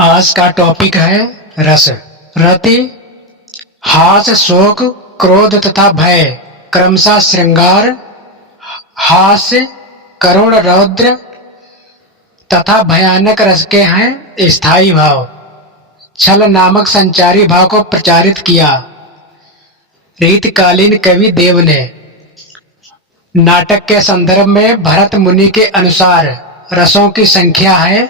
आज का टॉपिक है रस। रति हास, शोक, क्रोध तथा भय क्रमशः श्रृंगार, हास्य, करुण, रौद्र तथा भयानक रस के हैं स्थायी भाव। छल नामक संचारी भाव को प्रचारित किया रीतकालीन कवि देव ने। नाटक के संदर्भ में भरत मुनि के अनुसार रसों की संख्या है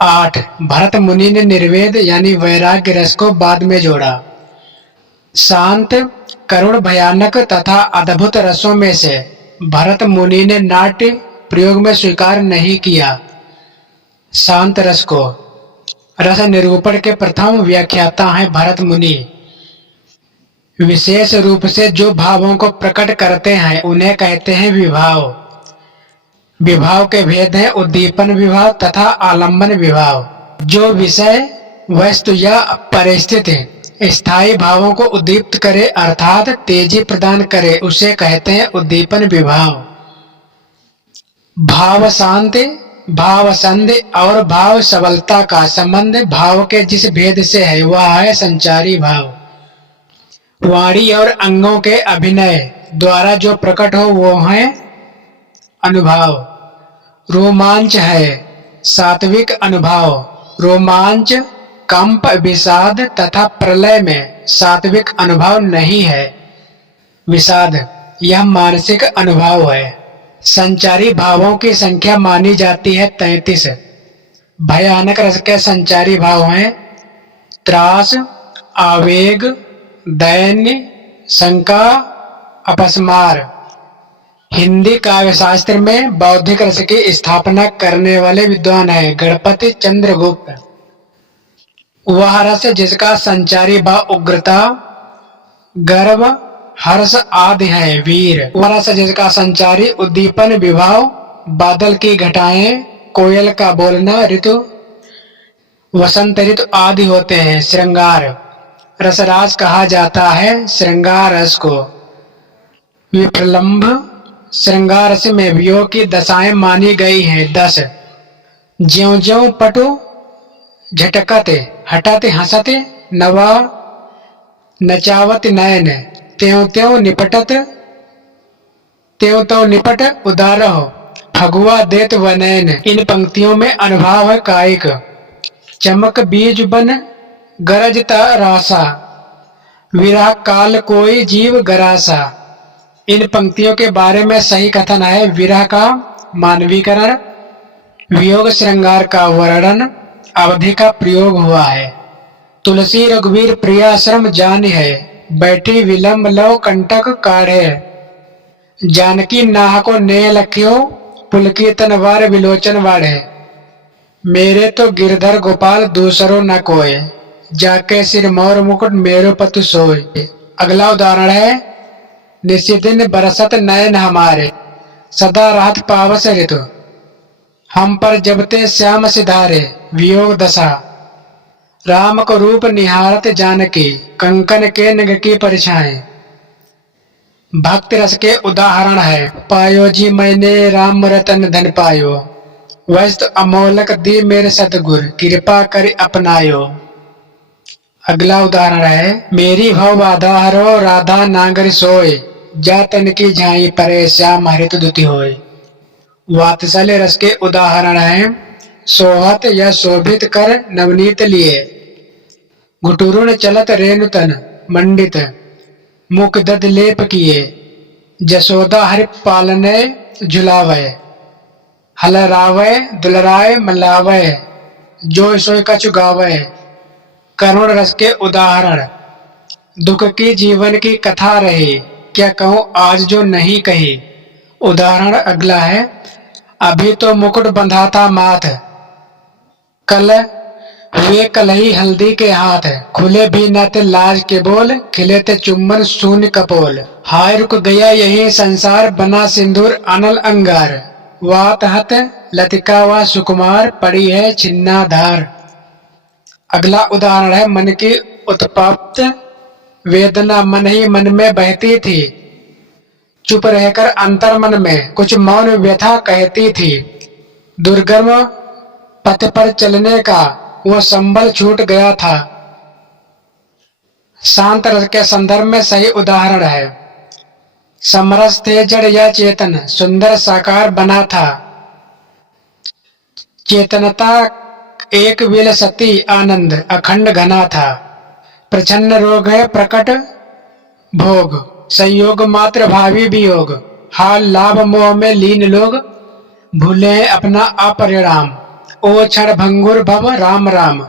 8। भरत मुनि ने निर्वेद यानी वैराग्य रस को बाद में जोड़ा। शांत, करुण, भयानक तथा अद्भुत रसों में से भरत मुनि ने नाट्य प्रयोग में स्वीकार नहीं किया शांत रस को। रस निरूपण के प्रथम व्याख्याता हैं भरत मुनि। विशेष रूप से जो भावों को प्रकट करते हैं उन्हें कहते हैं विभाव। विभाव के भेद हैं उद्दीपन विभाव तथा आलंबन विभाव। जो विषय, वस्तु या परिस्थिति स्थायी भावों को उद्दीप्त करे अर्थात तेजी प्रदान करे उसे कहते हैं उद्दीपन विभाव। भाव शांति, भाव संधि और भाव सबलता का संबंध भाव के जिस भेद से है वह है संचारी भाव। वाणी और अंगों के अभिनय द्वारा जो प्रकट हो वो है अनुभाव। रोमांच है सात्विक अनुभाव। रोमांच, कंप, विषाद तथा प्रलय में सात्विक अनुभाव नहीं है। विषाद यह मानसिक अनुभाव है। संचारी भावों की संख्या मानी जाती है 33। भयानक रस के संचारी भाव हैं त्रास, आवेग, दैन्य, शंका, अपस्मार। हिंदी काव्यशास्त्र में बौद्धिक रस की स्थापना करने वाले विद्वान है गणपति चंद्रगुप्त। वह रस जिसका संचारी भाव उग्रता, गर्व, हर्ष आदि है वीर। वह रस जिसका संचारी उद्दीपन विभाव, बादल की घटाएं, कोयल का बोलना, ऋतु, वसंत ऋतु आदि होते हैं श्रृंगार। रसराज कहा जाता है श्रृंगार रस को। विप्रलंभ श्रृंगार रस में वियोग की दशाएं मानी गई हैं 10। ज्यों ज्यों पटु झटकते हटते हंसते नवा नचावत नयन त्यों त्यों निपट उदारह फगुआ देत वनैन। इन पंक्तियों में अनुभाव है कायिक। चमक बीज बन गरजता रासा, विरह काल कोई जीव गरासा। इन पंक्तियों के बारे में सही कथन है विरह का मानवीकरण, वियोग श्रृंगार का वर्णन, अवधि का प्रयोग हुआ है। तुलसी रघुवीर प्रियाश्रम जानी है, बैठी विलंब लव कंटक काढ़े। जानकी नाह को ने लख्यो, पुलकी तनवार विलोचन वाढ़े। मेरे तो गिरधर गोपाल दूसरो न कोय, जाके सिर मोर मुकुट मेरो पतु सोय। अगला उदाहरण है निशिदिन बरसत नयन हमारे, सदा राहत पावस ऋतु। हम पर जबते श्याम सिधारे, वियोग दशा। राम को रूप निहारत जानकी, कंकन के नग की परछाएं। भक्ति रस के उदाहरण है पायो जी मैंने राम रतन धन पायो, वस्तु अमोलक दी मेरे सतगुर, कृपा कर अपनायो। अगला उदाहरण है मेरी भव बाधा हरो, राधा नागर सोय, जातन की झाई परे श्याम हरित दुति होय। वात्सल्य रस के उदाहरण हैं सोहत या शोभित कर नवनीत लिए, घुटुरुन चलत रेणुतन मंडित, मुख दद लेप किए, जसोदा हरि पालने झुलावे, हलरावे दुलराय मलावे, जो सोय कछु गावे। करुण रस के उदाहरण दुख की जीवन की कथा रही, क्या कहूँ आज जो नहीं कही। उदाहरण अगला है अभी तो मुकुट बंधा था माथ, कल हुए कल ही हल्दी के हाथ, खुले भी न थे लाज के बोल, खिले थे चुम्बन शून्य कपोल। हाय रुक गया यही संसार, बना सिंदूर अनल अंगार, वात हत लतिका व सुकुमार, पड़ी है छिन्नाधार। अगला उदाहरण है मन की उत्पत्त वेदना मन ही मन में बहती थी, चुप रहकर अंतर मन में कुछ मौन व्यथा कहती थी। दुर्गम पथ पर चलने का वो संबल छूट गया था। शांत रस के संदर्भ में सही उदाहरण है। समरस थे जड़ या चेतन, सुंदर साकार बना था। चेतनता एक विलसती आनंद अखंड घना था। प्रछन्न रोग है प्रकट भोग, संयोग मात्र भावी वियोग। हाल लाभ मोह में लीन लोग, भूले अपना अपरिणाम। ओ क्षण भंगुर भव राम राम।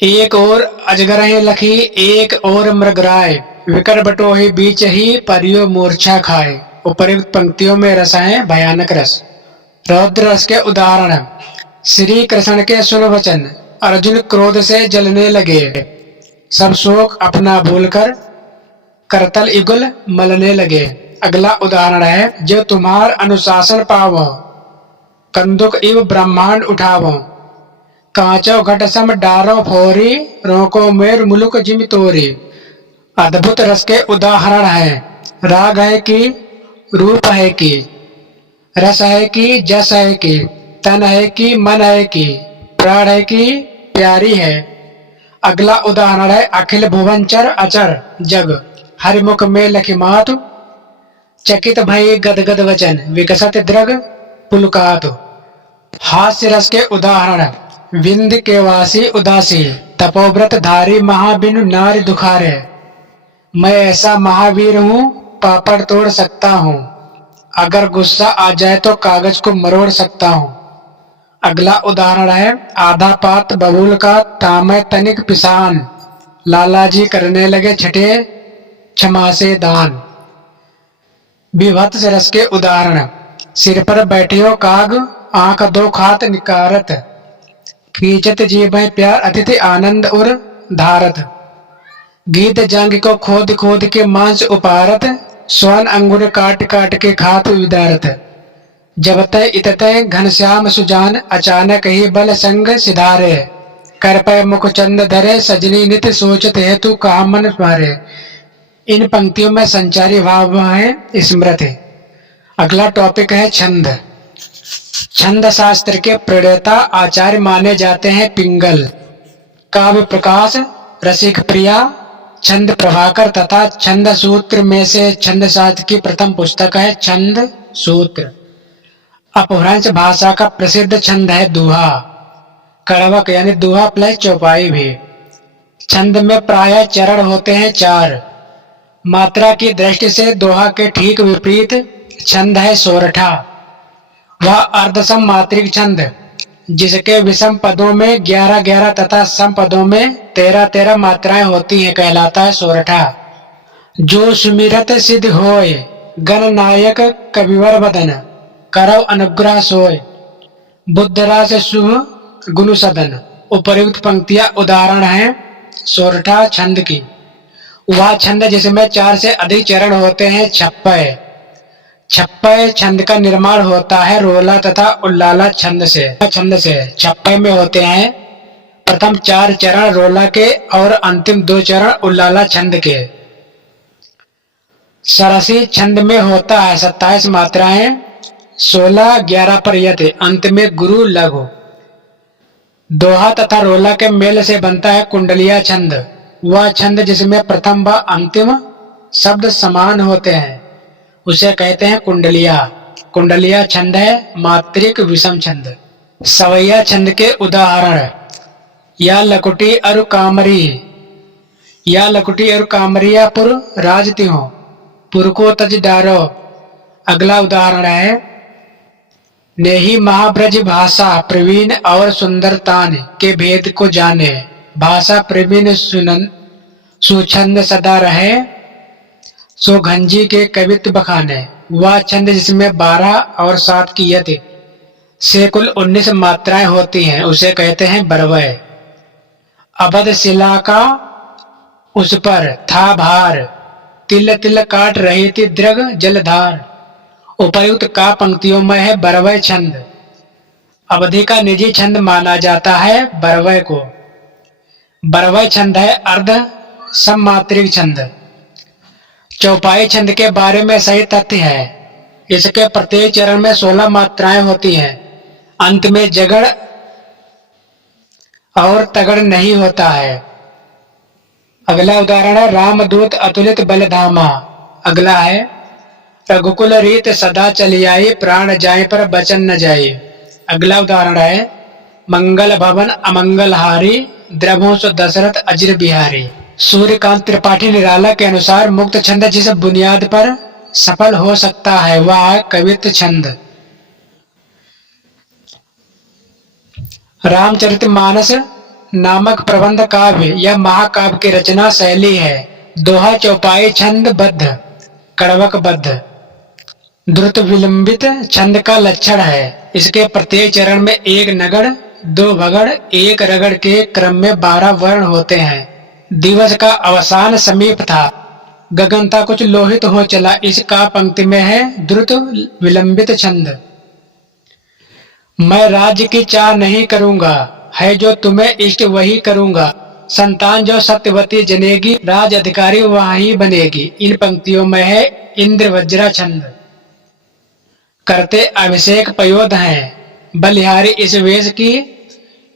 एक और अजगर लखी, एक और मृगराय। विकर बटोही बीच ही परियो मूर्छा खाए। उपर्युक्त पंक्तियों में रस है भयानक रस। रौद्र रस के उदाहरण। श्री कृष्ण के सुन वचन, अर्जुन क्रोध से जलने लगे। सब शोक अपना भूलकर करतल इगुल मलने लगे। अगला उदाहरण है, जो तुम्हार अनुशासन पावो, कंदुक इव ब्रह्मांड उठावो। कांचो घट सम डारो फोरी, रोको मेर मुलुक जिम तोरी। अद्भुत रस के उदाहरण है। राग है कि, रूप है कि, रस है कि, जस है कि, तन है कि, मन है कि, प्राण है कि, प्यारी है। अगला उदाहरण है, अखिल भुवनचर अचर जग, हरिमुख में लखी मातु। चकित भई गदगद वचन, विकसत द्रग पुलकातु। हास्य रस के उदाहरण। विंध्य के वासी उदासी, तपोव्रत धारी महाबिनु नारी दुखारे। मैं ऐसा महावीर हूँ, पापड़ तोड़ सकता हूँ। अगर गुस्सा आ जाए तो कागज को मरोड़ सकता हूँ। अगला उदाहरण है, आधा पात बबूल का तामै तनिक पिसान। लालाजी करने लगे छठे क्षमा से दान। विभत्स रस के उदाहरण। सिर पर बैठियो काग, आंख दो खात निकारत। खींचत जीभ प्यार अतिथि आनंद उर धारत। गीत जंग को खोद खोद के मांस उपारत। स्वर्ण अंगुर काट काट के खात विदारत। जब तय इततय घनश्याम सुजान, अचानक ही बल संग सिधारे। कर पै मुख चंद धरे, सजनी नित सोचत हेतु कहा मन स्मारे। इन पंक्तियों में संचारी भाव है स्मृति। अगला टॉपिक है छंद। छंद शास्त्र के प्रणेता आचार्य माने जाते हैं पिंगल। काव्य प्रकाश, रसिक प्रिया, छंद प्रभाकर तथा छंद सूत्र में से छंद शास्त्र की प्रथम पुस्तक है छंद सूत्र। अपभ्रंश भाषा का प्रसिद्ध छंद है दोहा। कड़वक यानी दोहा प्लस चौपाई भी। छंद में प्रायः चरण होते हैं 4। मात्रा की दृष्टि से दोहा के ठीक विपरीत छंद है सोरठा। वह अर्धसम मात्रिक छंद, जिसके विषम पदों में 11-11 तथा सम पदों में 13-13 मात्राएं होती हैं, कहलाता है सोरठा। जो सुमिरत सिद्ध होय, गण नायक कविवर बदन। करव अनुग्रह सोय, बुद्धराज शुभ गुरु सदन। उपर्युक्त पंक्तियां उदाहरण हैं सोरठा छंद की। वह छंद जिसमें 4 से अधिक चरण होते हैं छप्पय। छप्पय छंद का निर्माण होता है रोला तथा उल्लाला छंद से। छप्पय में होते हैं प्रथम 4 चरण रोला के और अंतिम 2 चरण उल्लाला छंद के। सरसी छंद में होता है 27 मात्राएं, 16-11 पर यति, अंत में गुरु लघु। दोहा तथा रोला के मेल से बनता है कुंडलिया छंद। वह छंद जिसमें प्रथम व अंतिम शब्द समान होते हैं उसे कहते हैं कुंडलिया। कुंडलिया छंद है मात्रिक विषम छंद। सवैया छंद के उदाहरण। या लकुटी अरु कामरी, या लकुटी अरु कामरिया पुर राजती हो, पुर को तज डारो। अगला उदाहरण है, नेही महाब्रज भाषा प्रवीण और सुंदरतान के भेद को जाने। भाषा प्रवीण सुछंद सदा रहे, सो घंजी के कवित्व बखाने। वह छंद जिसमें 12 और 7 की यति से कुल 19 मात्राएं होती हैं उसे कहते हैं बरवय। अबध शिला का उस पर था भार, तिल तिल काट रही थी द्रग जलधार। उपर्युक्त का पंक्तियों में है बरवय छंद। अवधि का निजी छंद माना जाता है बरवय को। बरवय छंद है अर्ध सममात्रिक छंद। चौपाई छंद के बारे में सही तथ्य है। इसके प्रत्येक चरण में 16 मात्राएं होती हैं। अंत में जगड़ और तगड़ नहीं होता है। अगला उदाहरण है रामदूत अतुलित बलधामा। अगला है रघुकुल रीत सदा चली आई, प्राण जाए पर बचन न जाए। अगला उदाहरण है मंगल भवन अमंगल हारी, द्रभों दशरथ अजिर बिहारी। सूर्यकांत त्रिपाठी निराला के अनुसार मुक्त छंद जिस बुनियाद पर सफल हो सकता है वह है कवित्व छंद। रामचरितमानस नामक प्रबंध काव्य या महाकाव्य की रचना शैली है दोहा चौपाई छंद बद्ध कड़वक बद्ध। द्रुत विलंबित छंद का लक्षण है इसके प्रत्येक चरण में एक नगड़, दो भगड़, एक रगड़ के क्रम में 12 वर्ण होते हैं। दिवस का अवसान समीप था, गगन था कुछ लोहित हो चला, इसका पंक्ति में है द्रुत विलंबित छंद। मैं राज्य की चाह नहीं करूंगा, है जो तुम्हें इष्ट वही करूंगा, संतान जो सत्यवती जनेगी, राज अधिकारी वही बनेगी। इन पंक्तियों में है इंद्र वज्रा छंद। करते अभिषेक पयोध हैं, बलिहारी इस वेश की,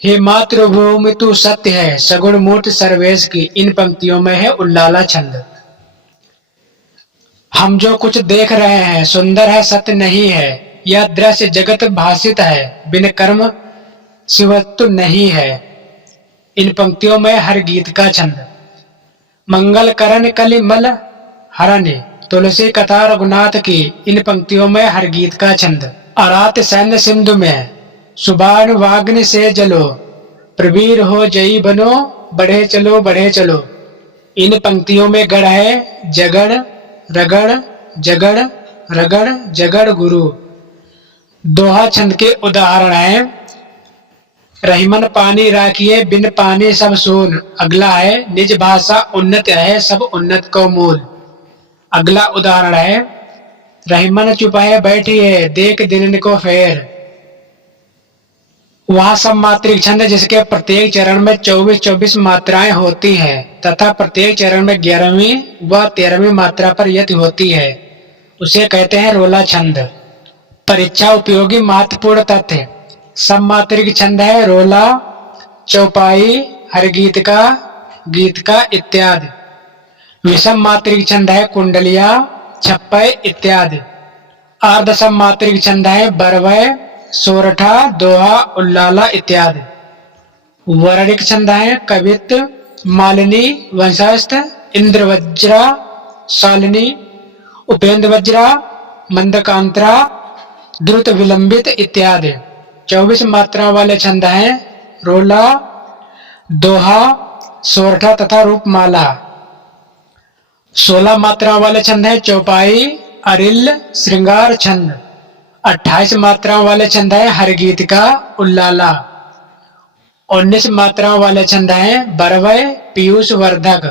हे मातृभूमि तू सत्य है, सगुण मूर्ति सर्वेश की। इन पंक्तियों में है उल्लाला छंद। हम जो कुछ देख रहे हैं सुंदर है सत्य नहीं है, यह दृश्य जगत भाषित है, बिन कर्म शिवत्व नहीं है। इन पंक्तियों में हर गीत का छंद। मंगल करण कलिमल हरण, तुलसी कथा रघुनाथ की। इन पंक्तियों में हर गीत का छंद। अरात सैन्य सिंधु में, सुबान वाग्नि से जलो, प्रवीर हो जई बनो, बढ़े चलो बढ़े चलो। इन पंक्तियों में गढ़ है जगड़ रगड़ जगड़ रगड़ जगड़ गुरु। दोहा छंद के उदाहरण हैं रहीमन पानी राखिए, बिन पानी सब सून। अगला है निज भाषा उन्नत है, सब उन्नत को मूल। अगला उदाहरण है रहीमन चुप है बैठिए, देख दिन को फेर। वह सब मात्रिक छंद जिसके प्रत्येक चरण में 24-24 मात्राएं होती हैं तथा प्रत्येक चरण में 11वीं व 13वीं मात्रा पर यति होती है, उसे कहते हैं रोला छंद। परीक्षा उपयोगी महत्वपूर्ण तथ्य। सब मात्रिक छंद है रोला, चौपाई, हर गीत का इत्यादि। विषम मात्रिक छंद है कुंडलिया, छप्पय इत्यादि। अर्ध सम मात्रिक छंद है बरवय, सोरठा, दोहा, उल्लाला इत्यादि। वर्णिक छंद है कवित्व, मालिनी, वंशस्थ, इंद्रवज्रा, शालिनी, उपेंद्र वज्रा, मंदकांतरा, द्रुत विलंबित इत्यादि। 24 मात्रा वाले छंद हैं रोला, दोहा, सोरठा तथा रूपमाला। 16 मात्रा वाले छंद हैं चौपाई, अरिल, श्रृंगार छंद। 28 मात्राओं वाले छंद है हरगीत का, उल्लाला। 19 मात्राओं वाले छंद है बरवय, पीयूष वर्धक।